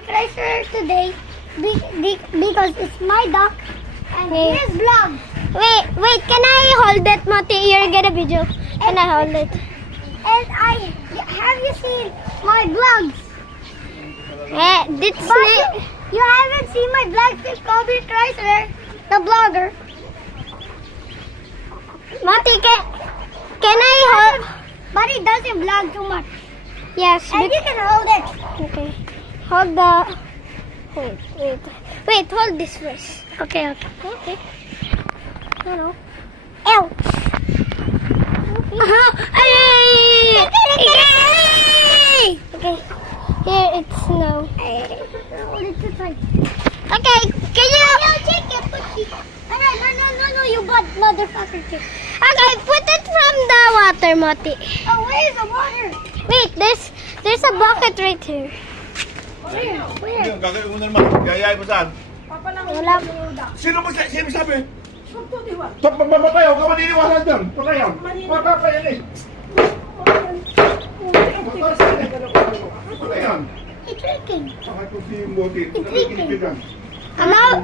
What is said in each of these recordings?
Kobe Chrysler today because it's my duck and his vlog. Wait, can I hold it, Moti? You're gonna video. Can I hold it? And have you seen my vlogs? This But you haven't seen my vlogs with Kobe Chrysler, the blogger. Moti, can I hold? But he doesn't vlog too much. Yes. And you can hold it. Okay. Hold the. Wait, hold this first. Okay. Okay. No. Ouch. Hey! Okay. Here it's no. Hold it too tight. Okay, can you? No, you bad motherfucker. Okay, put it from the water, Moti. Oh, where's the water? Wait, there's a bucket right here. Where? Ano, gagawin mo na naman. Gayahin mo saan? Wala. Sino sabi? Pagbabatay, huwag ka maniniwasan dyan. Patayan. Patayan eh. Patayan. It's drinking. Bakit kung si Moti? Intriguing. Ama,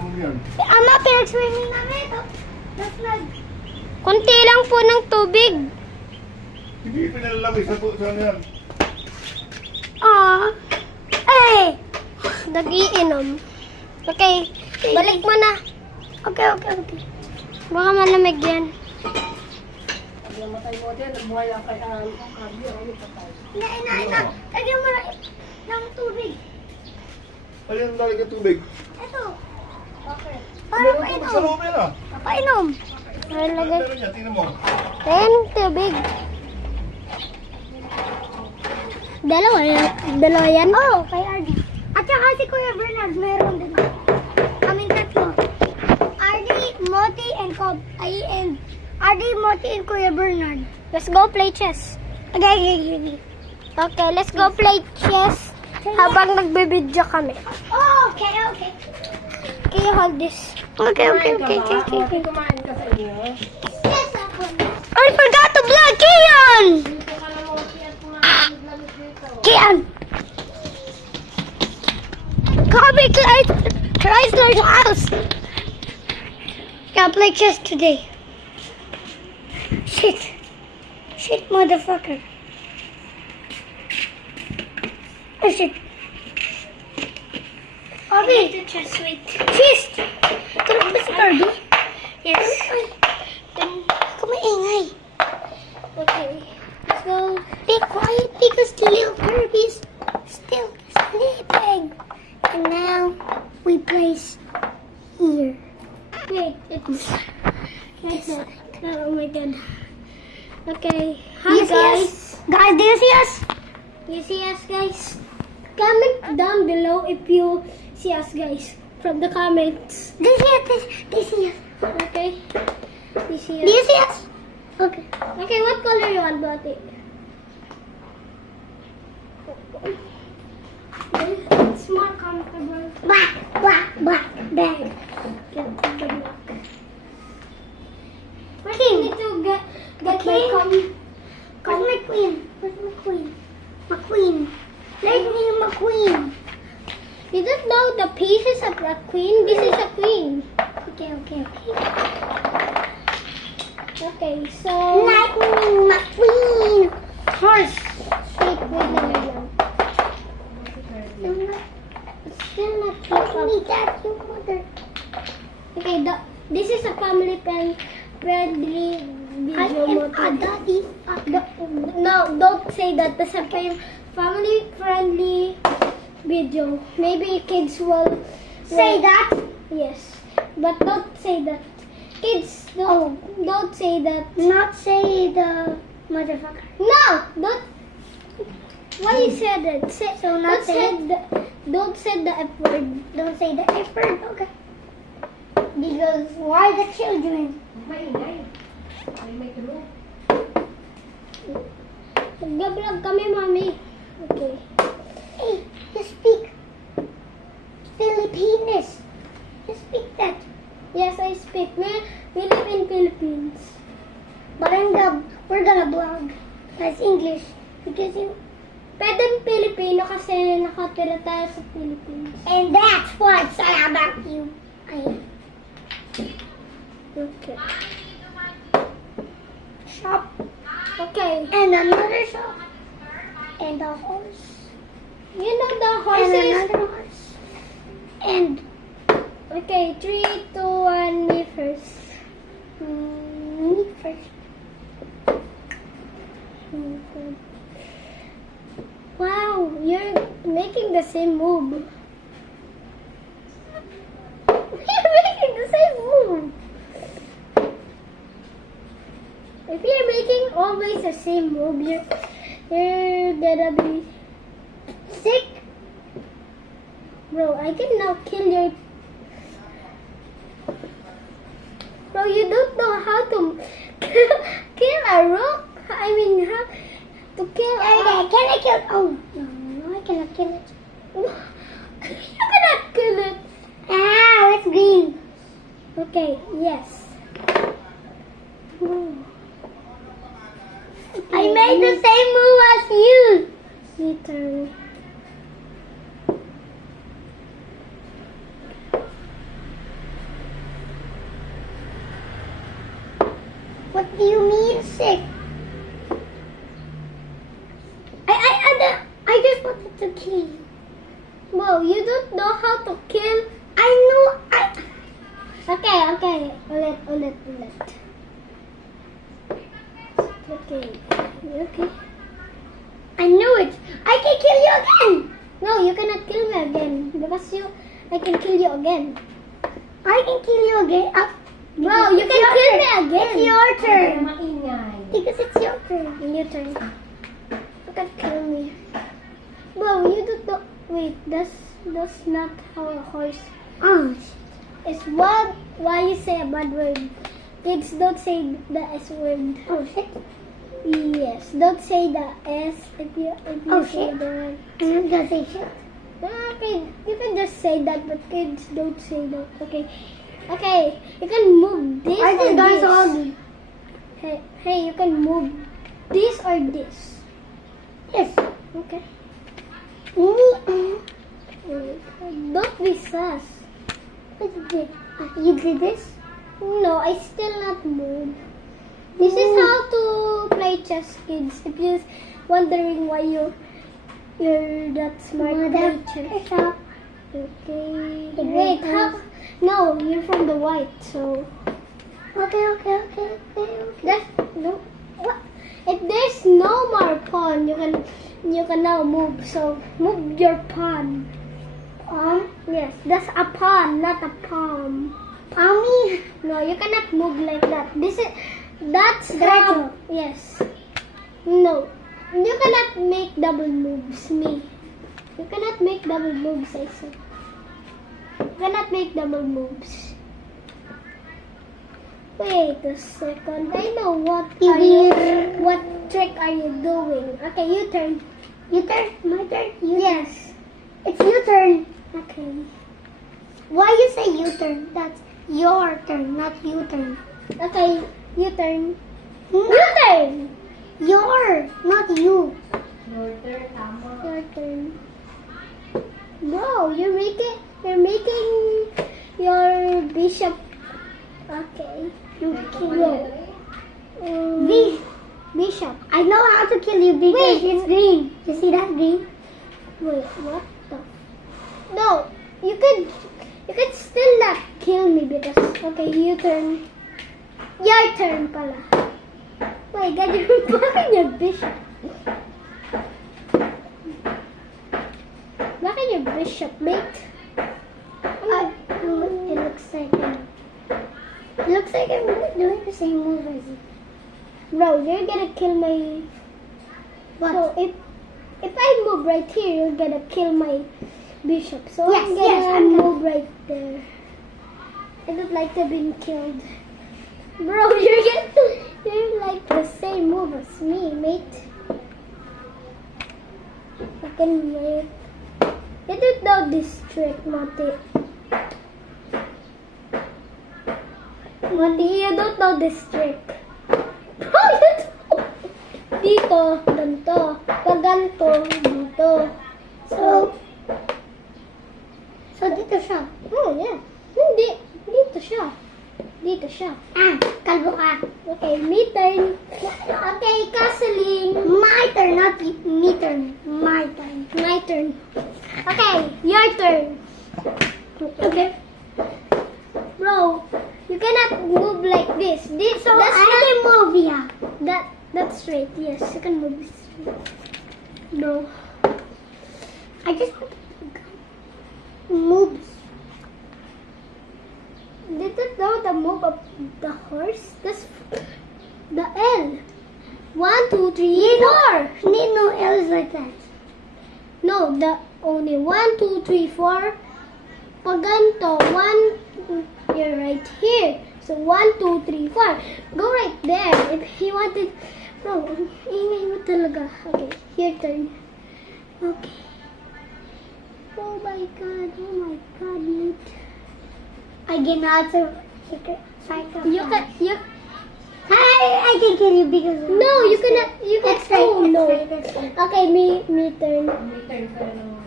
Pinag-swimming namin ito. That's not... kunti lang po ng tubig. Hindi pinalalamig sa ano yan. Hey! Nag-iinom. Okay, balik mo na. Okay. Baka malamig yan. Ina. Lagyan mo ng tubig. Ayun, lagi ka tubig. Ito. Para Meron painom. tubig sa loob yan ah. Painom. Ay, lagay. Meron yan, tingnan mo. Ayan, tubig. Dalawa yan. Oh, kay Ardy. At saka si Kuya Bernard, meron din. Kaming tatlo. Ardy, Moti, and Ardy, Moti, and Kuya Bernard. Let's go play chess. Okay. Okay, let's go play chess habang nagbibideo kami. Oh, okay. Can you hold this? Okay. Yes, I forgot to vlog Kian! Kian! Kobe Chrysler's house! Gotta play chess today. Shit, motherfucker. Oh, shit. Kobe! Chess, wait. Chess! Tulog ba si Kirby? Yes. Kumaingay. Okay. Let's go. Be quiet because the little Kirby's still sleeping. And now we place here. Wait, it's like that. Oh my god. Okay. Do you Hi see us? guys. Guys, do you see us? You see us guys? Comment down below if you see us guys. From the comments. They see us. Okay. You see Do you us? see us? Okay. Okay, what color you want, Bati? It's more comfortable. Black, bag. Get the block. First, King. you need to get King. my Where's my queen? McQueen. Let me McQueen. You don't know the pieces of a queen? This is a queen. Okay. Okay, so... McQueen. Horse. Wait lang. It's still not Give me that, you mother. Okay, this is a friendly video. I am a daddy. No, don't say that. That's a family friendly video. Maybe kids will Say that. Yes, but don't say that. Kids, don't say that. Not say the motherfucker. No, don't. Why you said it? So not say Don't say the F word. Don't say the F word. Okay. Because why the children? Nag-vlog kami, mami. Okay. Hey, you speak Philippines. You speak that. Yes, I speak. We live in Philippines. But we're gonna blog as English because you. Pwede Pilipino kasi Tira tayo sa Philippines. And that's what's all about you. Okay. Shop. Okay. And another shop. And a horse. You know the And horses? another horse. And Okay, 3, 2, 1, me first. me first. Wow, you're making the same move. You're making the same move. If you're making always the same move, you're gonna be sick. Bro, I can now kill your... Bro, you don't know how to kill a rock. I mean, how to kill a... Can I kill? Oh, no, I cannot kill it. You cannot kill it. Ah, it's green. Okay, yes. I made the same move as you. Me turn. What do you mean sick? I just wanted to kill you. Whoa, you don't know how to kill? Okay. Ulit. Okay. I knew it. I can kill you again. No, you cannot kill me again because I can kill you again. I can kill you again. Bro, you can kill me again. It's your turn. Because it's your turn. Your turn. You can kill me. Bro, you don't know. Wait, that's not how a horse. Oh, It's why you say a bad word. Kids don't say the S word. oh shit. Yes, don't say the S if you Oh, say shit. the word. I'm gonna say shit. Okay, you can just say that, but kids don't say that. Okay, you can move this I or just got this. so ugly. Hey, you can move this or this. Yes. Okay. Me. Don't be sus. What did you do? You did this? No, I still not move. This is Ooh. how to play chess, kids. If you're wondering why you're that smart play chess. Shop. Okay. Okay. Wait, how? No, you're from the white, so Okay. that's no. What? If there's no more pawn, you can now move. So move your pawn. Yes, that's a pawn, not a palm. Palmy. No, you cannot move like that. That's Gotcha. Yes. No, you cannot make double moves. Me, you cannot make double moves. I said. You cannot make double moves. Wait a second. I know what trick are you doing? Okay, you turn. You turn. My turn. Yes. It's your turn. Okay. Why you say you turn? That's your turn, not you turn. Okay, you turn. You You turn. Your, not you. Your turn. Bro, you're making your bishop. Okay. Bro. V. Bishop. I know how to kill you because Wait. it's green. You see that green? Wait, what the? No, you could still not kill me because okay, you turn. Your turn pala. Wait, God, you're blocking your bishop. Blocking your bishop, mate. It looks like I'm doing the same move as you. Bro, you're gonna kill my. What? So if I move right here, you're gonna kill my bishop. So Yes, I'm gonna yes, I'm gonna- move right there. I don't like to be killed. Bro, you're like the same move as me, mate. I can make. You don't know this trick, Mati. Mati, you don't know this trick. Bro, you don't. Dito, ganito. Pag ganito, dito. So, Dito siya. Oh, yeah. Hindi. Dito siya. Dito siya. Ah, kalbo ka. Okay, me turn. Okay, castling. My turn, not me turn. My turn. My turn. Okay, your turn. Okay. Bro, you cannot move like this. This So that's I can move, yeah. that's straight. Yes, you can move straight. Bro, I just want to move. did you know the move of the horse? That's the L. 1, 2, 3, 4. Need no L's like that. No, the only 1, 2, 3, 4. Pag ganito, 1, you're right here. So 1, 2, 3, 4. Go right there. If he wanted, bro, ingay mo talaga. Okay, your turn. Okay. Oh my god, Nate. I get out of secret cycle. You can, I can kill you because no, you cannot, That's right. oh no. That's right. Okay, me turn.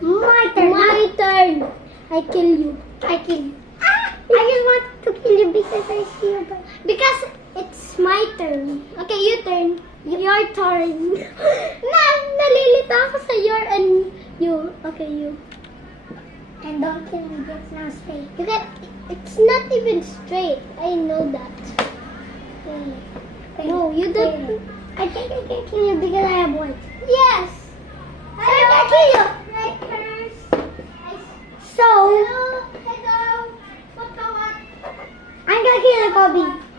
My turn. My turn. I kill you. I kill you. Ah, I just want to kill you because I see you. But Because it's my turn. Okay, you turn. Your turn. Nalilito ako sa your and you. Okay, you. and don't kill me. That's not straight. You can, it's not even straight. I know that. No, you don't. I think I can kill you because I have white. Yes. So I can kill you. So Hello. I'm gonna kill you, Kobe.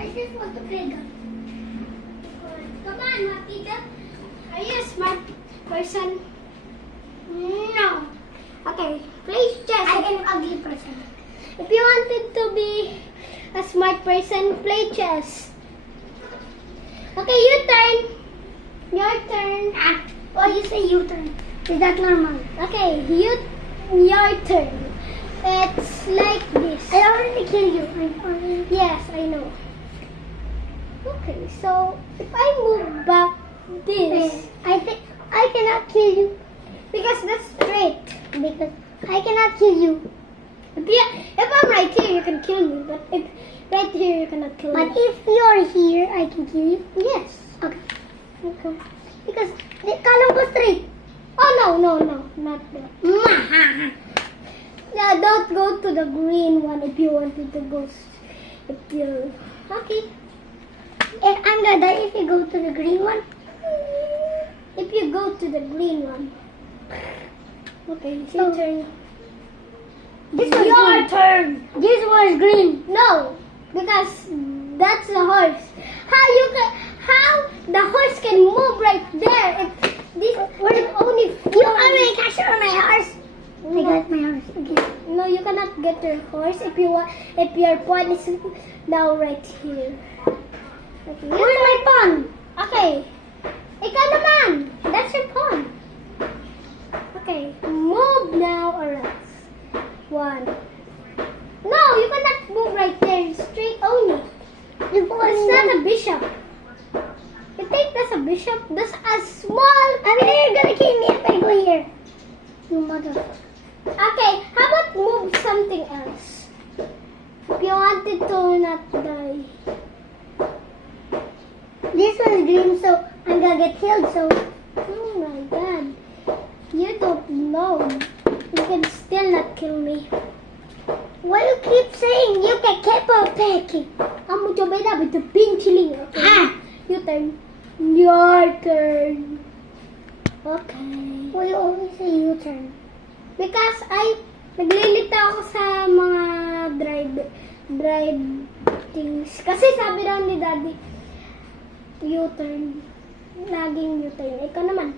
I just want to play them. Come on, Matita. Are you a smart person? No. Okay, play chess. I'm an ugly person. If you wanted to be a smart person, play chess. Okay, you turn. Your turn. Ah, well, you say U-turn. Is that normal? Okay, your turn. It's like this. I already killed you. Yes, I know. Okay, so if I move back this, I think I cannot kill you because that's straight. because I cannot kill you. If I'm right here, you can kill me. But if right here, you cannot kill But me. if you're here, I can kill you. Yes. Okay. Okay. Because the column was straight. Oh no, not that. Mahaha. Yeah, don't go to the green one if you wanted to go. If you okay. And I'm gonna die if you go to the green one. If you go to the green one. Okay, it's So- your turn. This was Your green. turn. This was green. No, because that's the horse. How the horse can move right there? This only You are my catcher on my horse. I got my horse again. No, you cannot get your horse if your pawn is now right here. Okay, Where's my pawn? Okay. Ikaw naman. That's your pawn. Okay. Move now or else. 1. No, you cannot move right there. Straight only. You pawn. It's not a bishop. You think that's a bishop? That's a small. I mean, you're gonna kill me if I go here. You motherfucker. Okay, how about move something else? If you wanted to not die. This one's green, so I'm gonna get killed. So Oh my god. You don't know. You can still not kill me. why you keep saying you can keep on pecking? Kamu coba dah betul pinchling. Okay. Ah, Your turn. Your turn. Okay. why you always say U-turn? Because naglilito ako sa mga drive things. Kasi sabi daw ni Daddy, U-turn. Laging U-turn. Ikaw naman.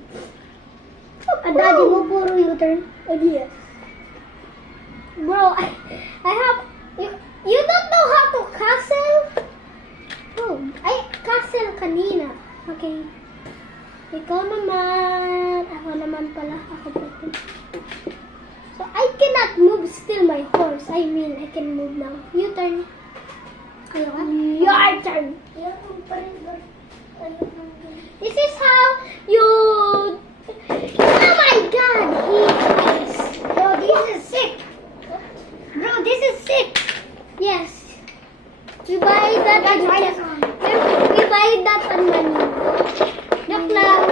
Ah, daddy mo puro U-turn. Yes. Bro, I have... You don't know how to castle? Oh, ay, castle kanina. Okay. Ikaw naman. Ako naman pala. Ako pa. So, I cannot move still my horse. I mean, I can move now. You turn. Your turn. This is how you... Oh my god! Bro, this is sick. Bro, this is sick. Yes. We buy that on We buy that on money. Joke lang.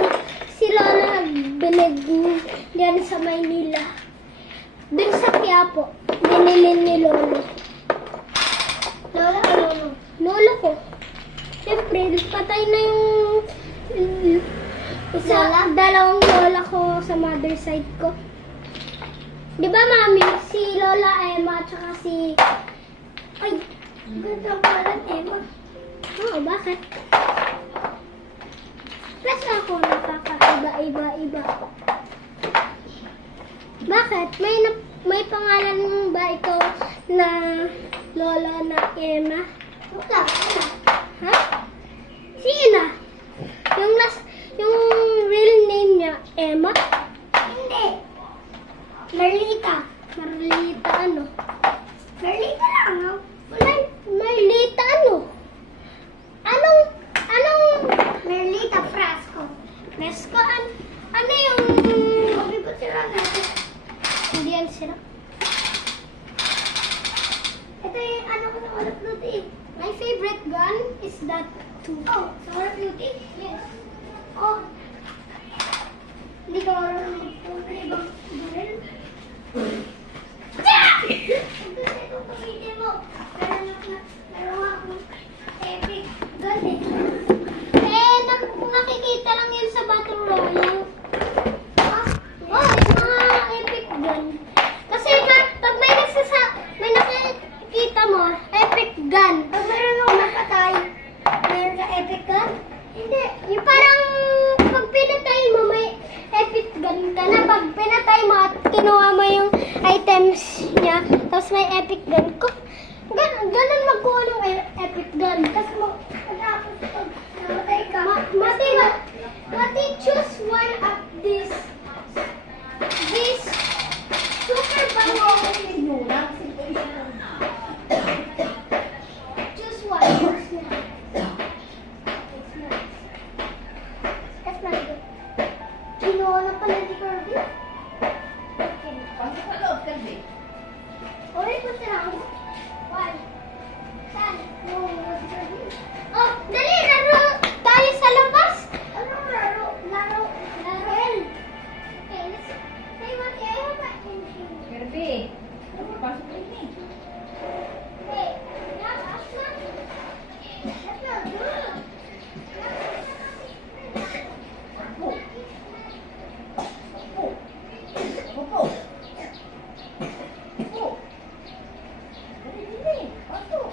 Si Lola nagbilid diyan sa Maynila. Dun sa Quiapo. Binili ni Lola. Lola o Lolo? Lolo ko. Siyempre, patay na yung dalawang lola ko sa mother side ko. Di ba, Mami? Si Lola Emma at saka si... Ay, ganda pala, Emma. Oo, bakit? Plus ako nakakaiba-iba-iba. Bakit? May pangalan ba ikaw na Lola na Emma? Wala. Ha? Si Ina? Yung real name niya, Emma? Hindi. Marlita. Marlita ano? Marlita lang, no? Marlita ano? Anong Marlita Frasco. Fresco? Ano yung... Sabi ko sila natin. Hindi yan sila. Ito yung ano ko sa Call of Duty. My favorite gun is that too. Oh, sa Call of Duty? Yes. Oh. Hindi ka marunong magpunta ibang baril. Ito itong gamitin mo. Meron akong epic gun eh. Nakikita lang yun sa Battle Royale. Oh, yung mga epic gun. Kasi pag may nakikita mo, epic gun. Pag meron akong napatay, meron ka epic gun? Hindi. Yung parang pag pinatay mo, may epic gun ka na. Pag pinatay mo at kinuha mo yung items niya, tapos may epic gun ko. Ganun magkuha ng epic gun. Tapos mo, Tapos pag namatay ka, Mati, choose one of these super power. Choose one. that's not good. Kinuha na pala ni Kirby. Ulit mo sila ako. One. Saan? No, not Kirby. Oh, dali, laro tayo sa labas. Anong laro? Laro. Laro. Okay, let's say what I have Kirby, pasok ka ini. Hey, yeah, Asma. That's not good. Opo. Opo. Dali, dali. Pasok.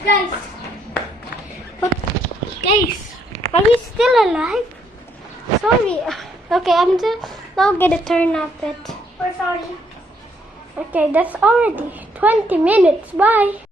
Guys. Guys, are you still alive? Sorry. Okay, I'm just now gonna turn off it. We're sorry. Okay, that's already 20 minutes. Bye.